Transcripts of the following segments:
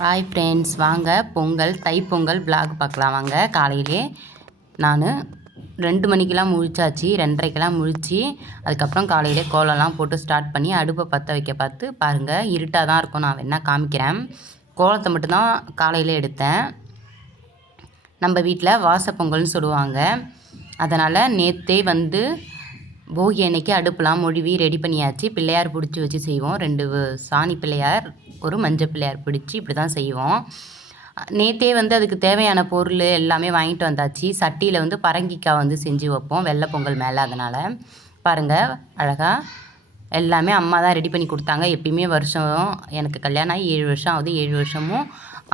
Hi friends, வாங்க Thai Pongal vlog பார்க்கலாம். வாங்க. காலையிலே நான் 2 மணிக்கெலாம் முழிச்சாச்சு, 2:30க்கெலாம் முழிச்சு அதுக்கப்புறம் காலையிலே கோலம்லாம் போட்டு ஸ்டார்ட் பண்ணி அடுப்பை பற்ற வைக்க பார்த்து பாருங்கள், இருட்டாக தான் இருக்கும். நான் வேணா காமிக்கிறேன். கோலத்தை மட்டும்தான் காலையில் எடுத்தேன். நம்ம வீட்டில் வாசப்பொங்கல்னு சொல்லுவாங்க. அதனால் நேற்றே போகி அன்னைக்கு அடுப்புலாம் மொழிவி ரெடி பண்ணியாச்சு. பிள்ளையார் பிடிச்சி வச்சு செய்வோம். 2 சாணி பிள்ளையார், ஒரு மஞ்சள் பிள்ளையார் பிடிச்சி இப்படி தான் செய்வோம். நேற்றே அதுக்கு தேவையான பொருள் எல்லாமே வாங்கிட்டு வந்தாச்சு. சட்டியில் பரங்கிக்காய் செஞ்சு வைப்போம் வெள்ளை பொங்கல் மேலே. அதனால் பாருங்கள், அழகாக எல்லாமே அம்மா தான் ரெடி பண்ணி கொடுத்தாங்க. எப்பயுமே வருஷம் எனக்கு கல்யாணம் ஆகி 7 வருஷம் ஆகுது. 7 வருஷமும்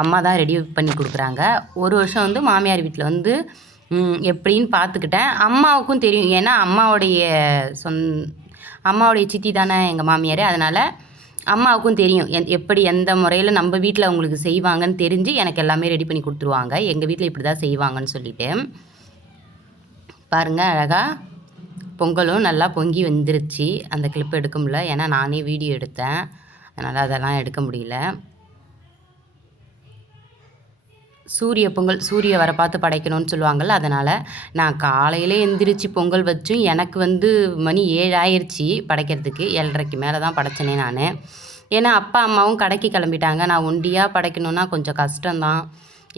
அம்மா தான் ரெடி பண்ணி கொடுக்குறாங்க. ஒரு வருஷம் மாமியார் வீட்டில் எப்படின்னு பார்த்துக்கிட்டேன். அம்மாவுக்கும் தெரியும், ஏன்னா அம்மாவுடைய சித்தி தானே எங்கள் மாமியார். அதனால் அம்மாவுக்கும் தெரியும் எப்படி எந்த முறையில் நம்ம வீட்டில் அவங்களுக்கு செய்வாங்கன்னு தெரிஞ்சு எனக்கு எல்லாமே ரெடி பண்ணி கொடுத்துருவாங்க. எங்கள் வீட்டில் இப்படி தான் செய்வாங்கன்னு சொல்லிவிட்டு பாருங்கள், அழகாக பொங்கலும் நல்லா பொங்கி வந்துருச்சு. அந்த கிளிப் எடுக்க முடியல, ஏன்னா நானே வீடியோ எடுத்தேன். அதனால் அதெல்லாம் எடுக்க முடியல. சூரிய பொங்கல், சூரிய வர பார்த்து படைக்கணும்னு சொல்லுவாங்கள்ல. அதனால் நான் காலையிலே எந்திரிச்சு பொங்கல் வச்சும் எனக்கு மணி 7 ஆயிடுச்சு படைக்கிறதுக்கு. 7:30க்கு மேலே தான் படைச்சனே நான். ஏன்னா அப்பா அம்மாவும் கடைக்கு கிளம்பிட்டாங்க. நான் ஒண்டியாக படைக்கணுன்னா கொஞ்சம் கஷ்டம்தான்.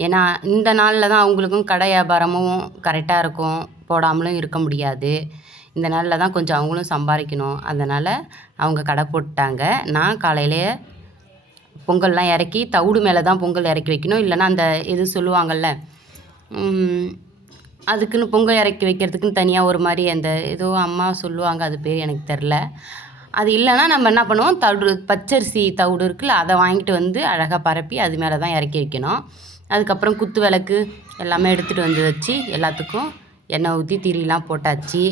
ஏன்னா இந்த நாளில் தான் அவங்களுக்கும் கடை வியாபாரமும் கரெக்டாக இருக்கும், போடாமலும் இருக்க முடியாது. இந்த நாளில் தான் கொஞ்சம் அவங்களும் சம்பாதிக்கணும். அதனால் அவங்க கடை போட்டாங்க. நான் காலையிலே பொங்கல்லாம் இறக்கி தவிடு மேலே தான் பொங்கல் இறக்கி வைக்கணும். இல்லைன்னா அந்த இது சொல்லுவாங்கள்ல, அதுக்குன்னு பொங்கல் இறக்கி வைக்கிறதுக்குன்னு தனியாக ஒரு மாதிரி அந்த ஏதோ அம்மா சொல்லுவாங்க, அது பேர் எனக்கு தெரில. அது இல்லைன்னா நம்ம என்ன பண்ணுவோம், பச்சரிசி தவிடு இருக்குல்ல, அதை வாங்கிட்டு அழகாக பரப்பி அது மேலே தான் இறக்கி வைக்கணும். அதுக்கப்புறம் குத்து விளக்கு எல்லாமே எடுத்துகிட்டு வச்சு எல்லாத்துக்கும் எண்ணெய் ஊற்றி திரிலாம் போட்டாச்சு.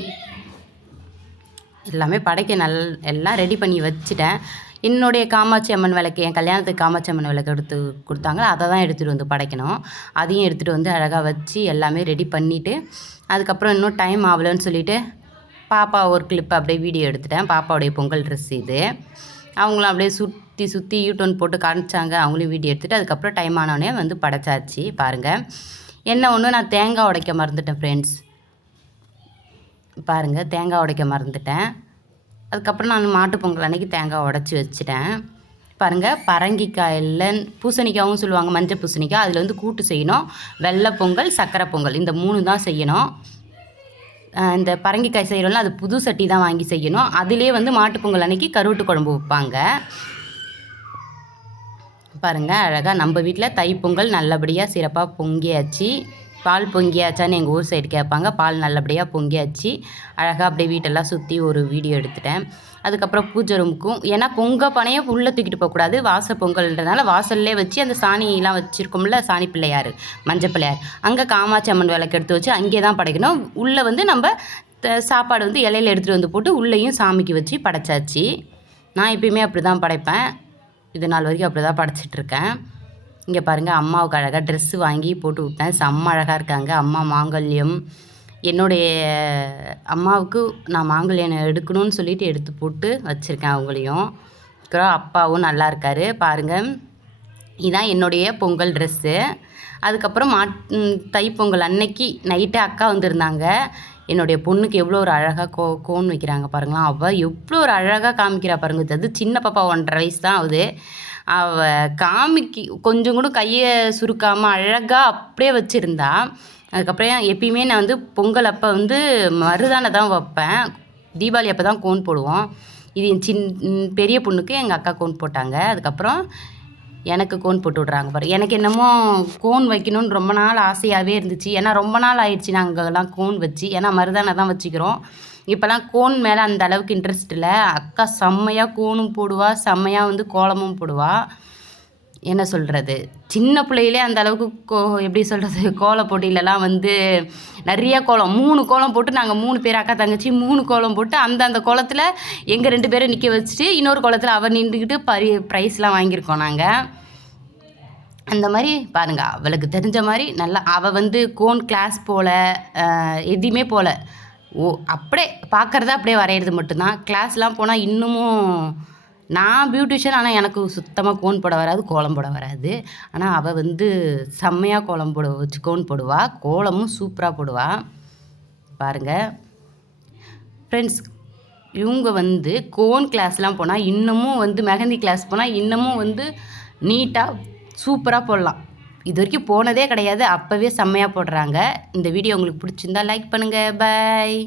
எல்லாமே படைக்க எல்லாம் ரெடி பண்ணி வச்சுட்டேன். என்னுடைய காமாட்சி அம்மன் விளக்கு, என் கல்யாணத்துக்கு காமாட்சி அம்மன் விளக்கு எடுத்து கொடுத்தாங்க. அதை தான் எடுத்துகிட்டு படைக்கணும். அதையும் எடுத்துகிட்டு அழகாக வச்சு எல்லாமே ரெடி பண்ணிவிட்டு அதுக்கப்புறம் இன்னும் டைம் ஆகலைன்னு சொல்லிவிட்டு பாப்பா ஒரு கிளிப் அப்படியே வீடியோ எடுத்துட்டேன். பாப்பாவுடைய பொங்கல் ட்ரெஸ் இது. அவங்களும் அப்படியே சுற்றி யூடர்ன் போட்டு காமிச்சாங்க. அவங்களையும் வீடியோ எடுத்துகிட்டு அதுக்கப்புறம் டைம் ஆனோடனே படைச்சாச்சு. பாருங்கள், என்ன ஒன்று நான் தேங்காய் உடைக்க மறந்துட்டேன் ஃப்ரெண்ட்ஸ். பாருங்கள், தேங்காய் உடைக்க மறந்துட்டேன். அதுக்கப்புறம் நான் மாட்டு பொங்கல் அன்றைக்கி தேங்காய் உடச்சி வச்சுட்டேன். பாருங்கள், பரங்கிக்காயில் பூசணிக்காயும் சொல்லுவாங்க, மஞ்சள் பூசணிக்காய். அதில் கூட்டு செய்யணும். வெள்ளை பொங்கல், சக்கரை பொங்கல், இந்த 3 தான் செய்யணும். இந்த பரங்கிக்காய் செய்கிறோம்ல, அது புது சட்டி தான் வாங்கி செய்யணும். அதிலே மாட்டு பொங்கல் அன்றைக்கி கருவாட்டு குழம்பு வைப்பாங்க. பாருங்கள், அழகாக நம்ம வீட்டில் தைப்பொங்கல் நல்லபடியாக சிறப்பாக பொங்கியாச்சு. பால் பொங்கியாச்சான்னு எங்கள் ஊர் சைடு கேட்பாங்க. பால் நல்லபடியாக பொங்கியாச்சு. அழகாக அப்படியே வீட்டெல்லாம் சுற்றி ஒரு வீடியோ எடுத்துட்டேன். அதுக்கப்புறம் பூஜை ரூமுக்கும், ஏன்னா பொங்கல் பானையை உள்ளே தூக்கிட்டு போகக்கூடாது, வாசல் பொங்கல்ன்றதுனால வாசல்லே வச்சு அந்த சாணியெலாம் வச்சுருக்கோம்ல, சாணி பிள்ளையார், மஞ்சள் பிள்ளையார், அங்கே காமாட்சி அம்மன் விளக்கு எடுத்து வச்சு அங்கே தான் படைக்கணும். உள்ளே நம்ம சாப்பாடு இலையில எடுத்துகிட்டு போட்டு உள்ளேயும் சாமிக்கு வச்சு படைச்சாச்சு. நான் எப்பயுமே அப்படி தான் படைப்பேன். இது நாள் வரைக்கும் அப்படி தான் படைச்சிட்ருக்கேன். இங்கே பாருங்கள், அம்மாவுக்கு அழகாக ட்ரெஸ்ஸு வாங்கி போட்டு விட்டேன். செம்ம அழகாக இருக்காங்க. அம்மா மாங்கல்யம், என்னுடைய அம்மாவுக்கு நான் மாங்கல்யம் எடுக்கணும்னு சொல்லிட்டு எடுத்து போட்டு வச்சுருக்கேன் அவங்களையும். அப்புறம் அப்பாவும் நல்லா இருக்கார். பாருங்கள், இதுதான் என்னுடைய பொங்கல் ட்ரெஸ்ஸு. அதுக்கப்புறம் தைப்பொங்கல் அன்னைக்கு நைட்டு அக்கா வந்திருந்தாங்க. என்னுடைய பொண்ணுக்கு எவ்வளோ ஒரு அழகாக கோன் வைக்கிறாங்க பாருங்களா. அவள் எவ்வளோ ஒரு அழகாக காமிக்கிறா பாருங்கள். அது சின்ன பாப்பா 1.5 வயசு தான் ஆகுது. அவள் கொஞ்சம் கூட கையை சுருக்காமல் அழகாக அப்படியே வச்சுருந்தா. அதுக்கப்புறம் எப்பயுமே நான் பொங்கல் அப்போ மருதானை தான் வைப்பேன். தீபாவளி அப்போ தான் கோன் போடுவோம். இது என் பெரிய பொண்ணுக்கு எங்கள் அக்கா கோன் போட்டாங்க. அதுக்கப்புறம் எனக்கு கோன் போட்டு விட்றாங்க பாரு. எனக்கு என்னமோ கோன் வைக்கணும்னு ரொம்ப நாள் ஆசையாகவே இருந்துச்சு. ஏன்னா ரொம்ப நாள் ஆயிடுச்சு நாங்கள்லாம் கோன் வச்சு. ஏன்னா மருதானை தான் வச்சுக்கிறோம். இப்போலாம் கோன் மேலே அந்த அளவுக்கு இன்ட்ரெஸ்ட் இல்லை. அக்கா செம்மையாக கோனும் போடுவா, செம்மையாக கோலமும் போடுவா. என்ன சொல்கிறது, சின்ன பிள்ளையிலே அந்த அளவுக்கு எப்படி சொல்கிறது, கோல போட்டியிலலாம் நிறையா கோலம், 3 கோலம் போட்டு நாங்கள் 3 பேர் அக்கா தங்கச்சி 3 கோலம் போட்டு அந்த கோலத்தில் எங்கள் 2 பேரை நிற்க வச்சுட்டு இன்னொரு கோலத்தில் அவள் நின்றுக்கிட்டு ப்ரைஸ்லாம் வாங்கியிருக்கோம் நாங்கள். அந்த மாதிரி பாருங்கள், அவளுக்கு தெரிஞ்ச மாதிரி நல்லா அவள் கோன் கிளாஸ் போல் எதுவுமே போல் அப்படியே பார்க்குறத அப்படியே வரைகிறது மட்டும்தான். கிளாஸ்லாம் போனால் இன்னமும் நான் பியூட்டிஷியன், ஆனால் எனக்கு சுத்தமாக கோன் போட வராது, கோலம் போட வராது. ஆனால் அவள் வந்து செம்மையாக கோலம் வச்சு கோன் போடுவா. கோலமும் சூப்பராக போடுவா. பாருங்கள் ஃப்ரெண்ட்ஸ், இவங்க வந்து கோன் கிளாஸ்லாம் போனால் இன்னமும் வந்து மெஹந்தி கிளாஸ் போனால் இன்னமும் வந்து நீட்டாக சூப்பராக போடலாம். இது வரைக்கும் போனதே கிடையாது, அப்போவே செம்மையாக போடுறாங்க. இந்த வீடியோ உங்களுக்கு பிடிச்சிருந்தா லைக் பண்ணுங்கள். பாய்.